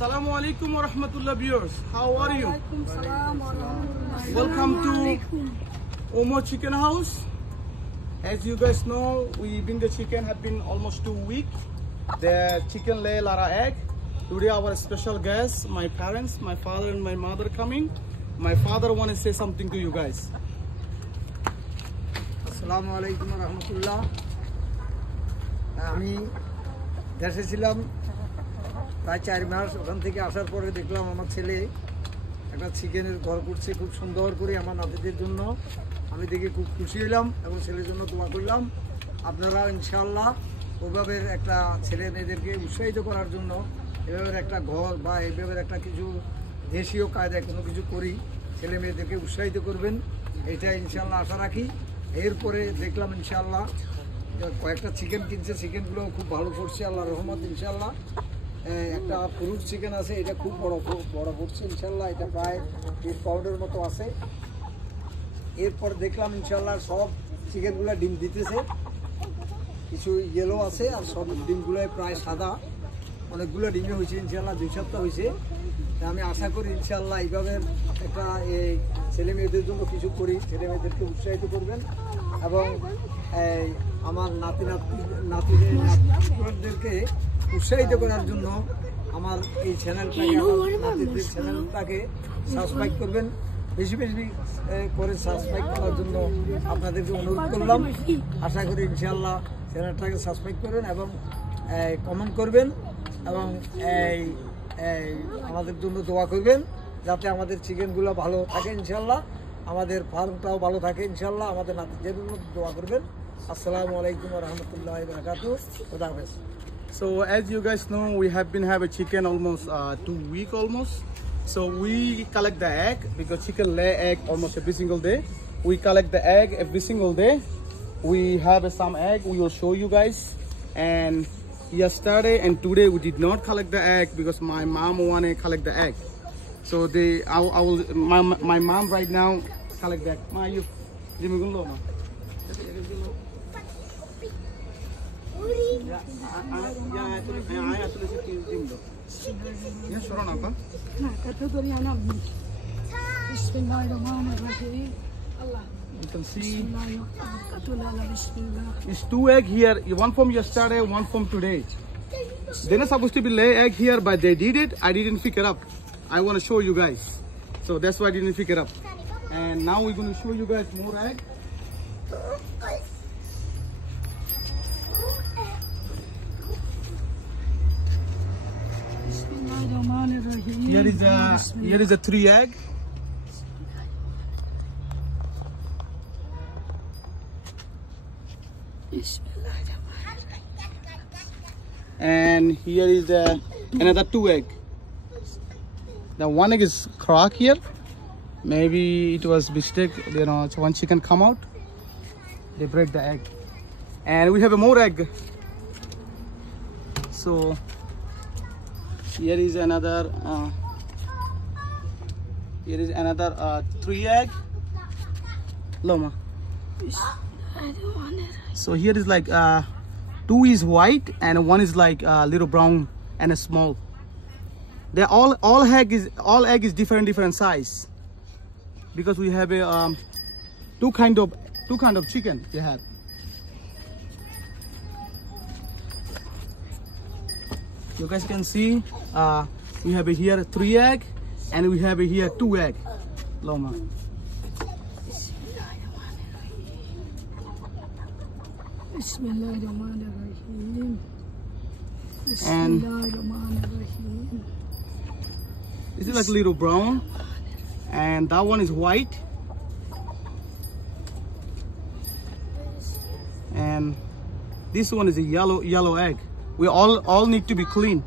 Assalamu alaikum wa rahmatullah viewers. How are you? Welcome to Omo Chicken House. As you guys know, we been the chicken have been almost 2 weeks. The chicken lay a lot of egg. Today our special guests, my parents, my father and my mother coming. My father want to say something to you guys. Assalamu alaikum wa rahmatullah. আমি দেশে ছিলাম প্রায় 4 মাস। ওখান থেকে আসার পরে দেখলাম আমার ছেলে একটা চিকেনের ঘর করছে খুব সুন্দর করে আমার নাতিদের জন্য। আমি দেখে খুব খুশি হলাম এবং ছেলের জন্য দোয়া করলাম। আপনারা ইনশাআল্লাহ ওইভাবে একটা ছেলে মেয়েদেরকে উৎসাহিত করার জন্য এভাবে একটা ঘর বা এইভাবে একটা কিছু দেশীয় কায়দায় কোনো কিছু করি ছেলে মেয়েদেরকে উৎসাহিত করবেন, এটা ইনশাআল্লাহ আশা রাখি। এরপরে দেখলাম ইনশাআল্লাহ কয়েকটা চিকেন কিনছে, চিকেনগুলো খুব ভালো পড়ছে আল্লাহর রহমত ইনশাআল্লাহ। একটা পুরুষ চিকেন আছে, এটা খুব বড় পড়ছে ইনশাআল্লাহ, এটা প্রায় 20 পাউন্ডের মতো আছে। এরপর দেখলাম ইনশাআল্লাহ সব চিকেনগুলো ডিম দিতেছে, কিছু ইয়েলো আছে আর সব ডিমগুলোই প্রায় সাদা। অনেকগুলো ডিমে হয়েছে ইনশাআল্লাহ, 2 সপ্তাহ হয়েছে। আমি আশা করি ইনশাআল্লাহ এইভাবে একটা এই ছেলে মেয়েদের জন্য কিছু করি, ছেলে মেয়েদেরকে উৎসাহিত করবেন এবং আমার নাতিদেরকে উৎসাহিত করার জন্য আমার এই চ্যানেলটাকে সাবস্ক্রাইব করবেন, বেশি বেশি করে সাবস্ক্রাইব করার জন্য আপনাদেরকে অনুরোধ করলাম। আশা করি ইনশাআল্লাহ চ্যানেলটাকে সাবস্ক্রাইব করবেন এবং কমেন্ট করবেন এবং আমাদের জন্য দোয়া করবেন যাতে আমাদের চিকেনগুলো ভালো থাকে ইনশাআল্লাহ, আমাদের ফার্মটাও ভালো থাকে ইনশাআল্লাহ। আমাদের নাতিদের জন্য দোয়া করবেন। আসসালামু আলাইকুম ওয়া রাহমাতুল্লাহি ওয়া বারাকাতুহু। খুদা হাফেজ। So as you guys know, we have been having chicken almost 2 weeks almost. So we collect the egg because chicken lay egg almost every single day. We collect the egg every single day. We have some egg. We will show you guys. And yesterday and today we did not collect the egg because my mom want to collect the egg. So my mom right now collect the egg. Ma, you give me good look, ma. You can see it's 2 egg here, one from yesterday, one from today. They're not supposed to be lay egg here, but they did it. I didn't pick it up. I want to show you guys, so that's why I didn't pick it up. And now we're going to show you guys more egg. Here is a 3 egg. And here is another 2 egg. The 1 egg is cracked here. Maybe it was mistake, you know, so one chicken come out, they break the egg. And we have a more egg. So here is another 3 egg. Loma. So here is like 2 is white and 1 is like a little brown and a small. They all egg is different size because we have a two kind of chicken we have. You guys can see we have here 3 egg and we have here 2 egg. Loma. And this is like a little brown and that one is white and this one is a yellow egg. We all need to be clean.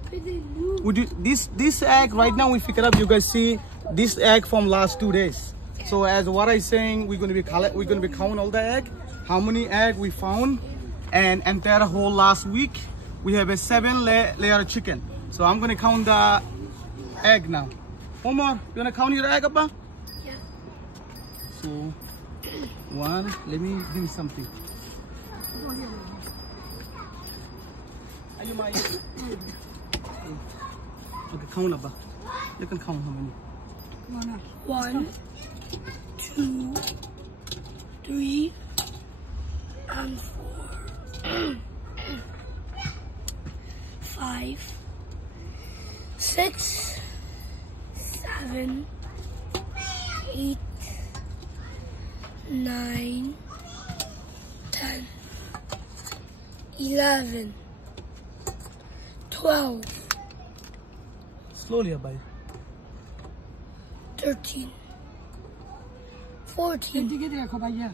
Would you this egg right now we pick it up, you guys see this egg from last 2 days. So as what I saying, we're going to be counting all the egg, how many egg we found, and entire whole last week we have a 7 layer chicken. So I'm going to count the egg now. Omar, you want to count your egg, Abba? Yeah. So 1, let me give you something. Okay, count Abba. You can count how many. 1, 2, 3, and 4, 5, 6, 7, 8, 9, 10, 11, 12, Slowly, Abba. 13, 14, 15.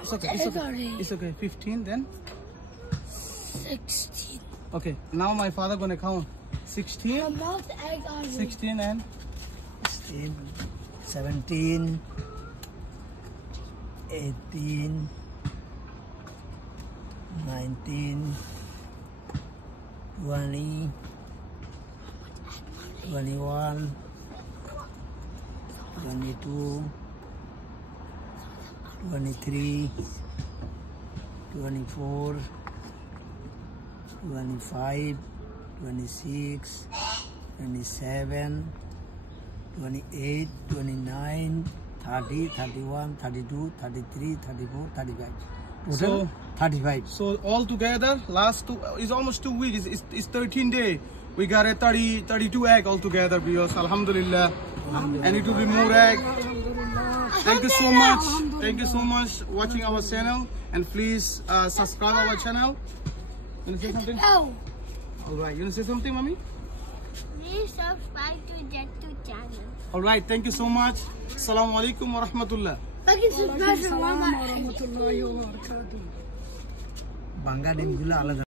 It's okay. It's okay. It's okay. 15 then. 16. Okay. Now my father gonna count. 16, Mouth egg already. 16 and 16, 17, 18, 19, 20, 21, 22, 23, 24, 25, 26, 27, 28, 29, 30, 31, 32, 33, 34, 35. Total So- 35. so all together last two is almost 2 weeks. It's 13 days. We got a 32 egg altogether, viewers. Alhamdulillah. And it will be more egg. Thank you so much. Thank you so much watching our channel, and please subscribe our channel. You wanna say something? Oh, All right. You wanna say something, mommy? Please subscribe to Jettu channel. All right. Thank you so much. Assalamu alaikum wa rahmatullah. making subscribe to Mama. বাঙ্গা ডিমগুলো আলাদা